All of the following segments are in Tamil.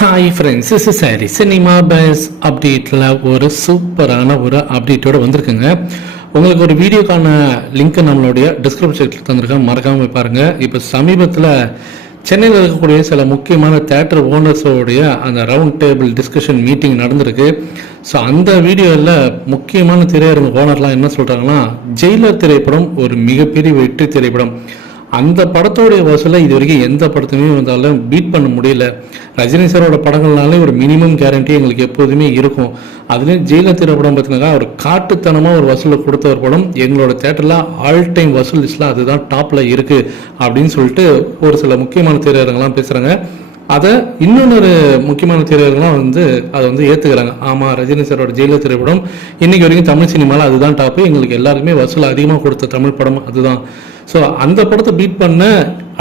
ஹாய் ஃப்ரெண்ட்ஸ் இஸ் சாரி சினிமா பேஸ் அப்டேட்டில் ஒரு சூப்பரான ஒரு அப்டேட்டோடு வந்திருக்குங்க. உங்களுக்கு ஒரு வீடியோக்கான லிங்க்கை நம்மளுடைய டிஸ்கிரிப்ஷனில் தந்திருக்கேன். மறக்காமல் போய் பாருங்கள் இப்போ சமீபத்தில் சென்னையில் இருக்கக்கூடிய சில முக்கியமான தேட்டர் ஓனர்ஸோடைய அந்த ரவுண்ட் டேபிள் டிஸ்கஷன் மீட்டிங் நடந்திருக்கு. ஸோ அந்த வீடியோவில் முக்கியமான திரையரங்க ஓனர்லாம் என்ன சொல்கிறாங்கன்னா ஜெயிலர் திரைப்படம் ஒரு மிகப்பெரிய வெற்றி திரைப்படம். அந்த படத்தோடைய வசூலை இது வரைக்கும் எந்த படத்துலையும் வந்தாலும் பீட் பண்ண முடியல. ரஜினி சாரோட படங்கள்னாலே ஒரு மினிமம் கேரண்டி எங்களுக்கு எப்போதுமே இருக்கும். அதுலேயும் ஜெயில திரைப்படம் பார்த்தீங்கன்னா ஒரு காட்டுத்தனமாக ஒரு வசூலை கொடுத்த ஒரு படம். எங்களோட தேட்டரில் ஆல் டைம் வசூல் லிஸ்ட்டில் அதுதான் டாப்பில் இருக்குது அப்படின்னு சொல்லிட்டு ஒரு சில முக்கியமான திரையரங்கெல்லாம் பேசுகிறாங்க அதை இன்னொன்று முக்கியமான திரையரங்கெல்லாம் வந்து அதை வந்து ஏற்றுக்கிறாங்க ஆமாம் ரஜினி சாரோட ஜெயில திரைப்படம் இன்னைக்கு வரைக்கும் தமிழ் சினிமாவில் அதுதான் டாப்பு எங்களுக்கு எல்லாருமே வசூல் அதிகமாக கொடுத்த தமிழ் படம் அதுதான். ஸோ அந்த படத்தை பீட் பண்ண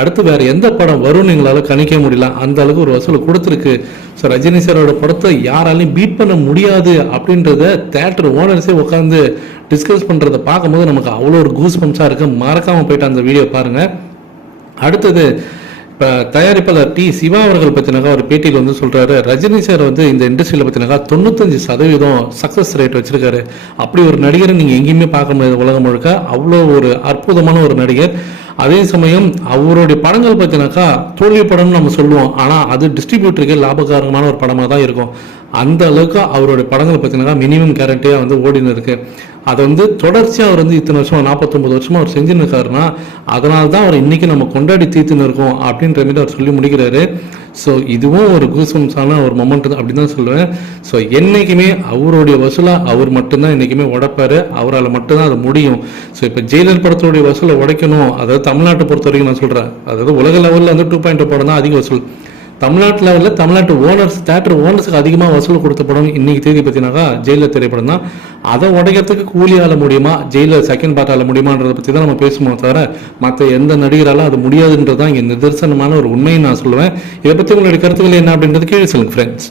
அடுத்து வேற எந்த படம் வரும்னு எங்களால் கணிக்க முடியல. அந்த அளவுக்கு ஒரு வசூல் கொடுத்துருக்கு. ஸோ ரஜினி சாரோட படத்தை யாராலையும் பீட் பண்ண முடியாது அப்படின்றத தேட்டர் ஓனர்ஸே உட்காந்து டிஸ்கஸ் பண்ணுறதை பார்க்கும்போது நமக்கு அவ்வளோ ஒரு கூஸ் பம்ஸாக இருக்குது மறக்காமல் போயிட்டு அந்த வீடியோ பாருங்கள் அடுத்தது தயாரிப்பாளர் டி சிவா அவர்கள் பற்றினாக்கா ஒரு பேட்டியில் வந்து சொல்கிறாரு ரஜினி சார் வந்து இந்த இண்டஸ்ட்ரியில் பற்றினாக்கா தொண்ணூத்தஞ்சு சதவீதம் சக்ஸஸ் ரேட் வச்சுருக்காரு. அப்படி ஒரு நடிகரை நீங்கள் எங்கேயுமே பார்க்க முடியாது உலகம் முழுக்க. அவ்வளோ ஒரு அற்புதமான ஒரு நடிகர். அதே சமயம் அவருடைய படங்கள் பார்த்தீங்கன்னாக்கா தோல்வி படம்னு நம்ம சொல்லுவோம். ஆனால் அது டிஸ்ட்ரிபியூட்டருக்கே லாபகரமான ஒரு படமாக தான் இருக்கும். அந்த அளவுக்கு அவருடைய படங்களை பார்த்தீங்கன்னா மினிமம் கேரண்டியாக வந்து ஓடினு இருக்கு அதை வந்து தொடர்ச்சியாக அவர் வந்து இத்தனை வருஷம் நாற்பத்தொம்பது வருஷமாக அவர் செஞ்சுன்னு இருக்காருன்னா அதனால தான் அவர் இன்னைக்கு நம்ம கொண்டாடி தீர்த்துன்னு இருக்கோம் அப்படின்ற மாதிரி அவர் சொல்லி முடிக்கிறாரு. ஸோ இதுவும் ஒரு கூசம்ஸான ஒரு மொமெண்ட் அப்படின்னு தான் சொல்லுவேன். ஸோ என்னைக்குமே அவருடைய வசூலை அவர் மட்டும்தான் என்றைக்குமே உடைப்பார். அவரால் மட்டும்தான் அது முடியும். ஸோ இப்போ ஜெயிலர் படத்தோடைய வசூலை உடைக்கணும். அதாவது தமிழ்நாட்டை பொறுத்த வரைக்கும் நான் சொல்கிறேன் அதாவது உலக லெவலில் வந்து டூ பாயிண்ட் படம் தான் அதிக வசூல். தமிழ்நாட்டு லெவலில் தமிழ்நாட்டு ஓனர்ஸ் தேட்டர் ஓனர்ஸுக்கு அதிகமாக வசூல் கொடுத்த படம் இன்னைக்கு தேதி பார்த்தீங்கன்னாக்கா ஜெயிலர் திரைப்படம் தான் அதை உடைக்கிறதுக்கு கூலி ஆள முடியுமா ஜெயிலர் செகண்ட் பார்ட் ஆள முடியுமான்றதை பற்றி தான் நம்ம பேசுவோம் தவிர மற்ற எந்த நடிகராலும் அது முடியாதுன்றது தான் இங்கே நிதர்சனமான ஒரு உண்மையை நான் சொல்லுவேன். இதை பற்றி உங்களுடைய கருத்துக்கள் என்ன அப்படின்றது கீழே சொல்லுங்கள் ஃப்ரெண்ட்ஸ்